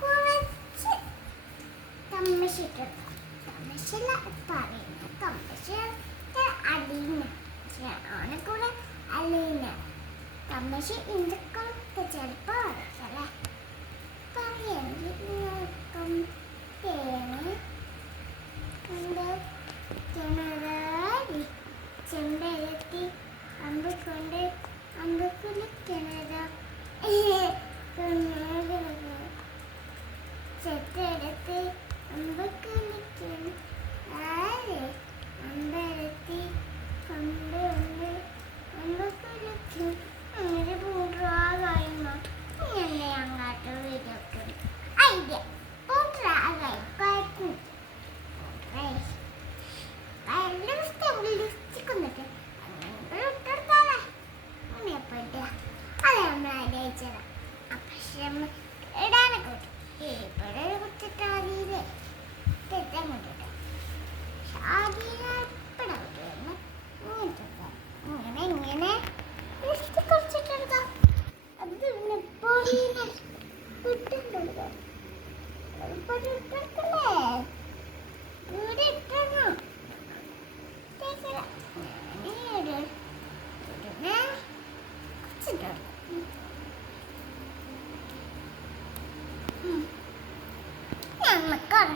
കുറച്ച് തമ്മശിട്ടെടുക്കാം. തമ്മശില പറയുന്ന തമ്മശ അലീന ഓനെക്കൂടെ അലീന തമ്മശ ഇന്തൊക്കെ ചിലപ്പോ അല്ലേ പറയുന്നത് നോക്കം തേങ്ങ കിണറാടി ചെമ്പരത്തി അമ്പക്കൊണ്ട് അമ്പക്കുള്ള കിണറ ചെത്തെടുത്ത് അമ്പക്കുളിക്കുന്നു ആരെ അമ്പരത്തി കൊണ്ട് അമ്പക്കുളിക്കും അങ്ങനെ പൂർണ്ണമാകുന്നു. ഇങ്ങനെ അങ്ങോട്ട് വീടൊക്കെ ഐഡിയ പൂർണ്ണമായി കുഴക്കുന്നു. ലിസ്റ്റിക്കൊന്നിട്ട് ഇട്ടെടുത്താലേ അങ്ങനെയപ്പോയിട്ട് അത് നമ്മൾ അടിച്ചതാ. പക്ഷെ ഇടാനൊക്കെ കിട്ടും. ഇവിടെ കുത്തിട്ടാതിയില്ലേ തെറ്റാൻ കൊണ്ടിട്ട് ഷാദിയിലെപ്പോഴാ കിട്ടുമായിരുന്നു. ഇങ്ങനെ ഇങ്ങനെ ലിസ്റ്റ് കുറച്ചിട്ടെടുക്കാം. അത് പിന്നെ പൊടിയിനെ കിട്ടുന്നുണ്ടോ ഇട്ടല്ലേ ഇവിടെ ഇട്ടണോ ഞമ്മക്കാണ്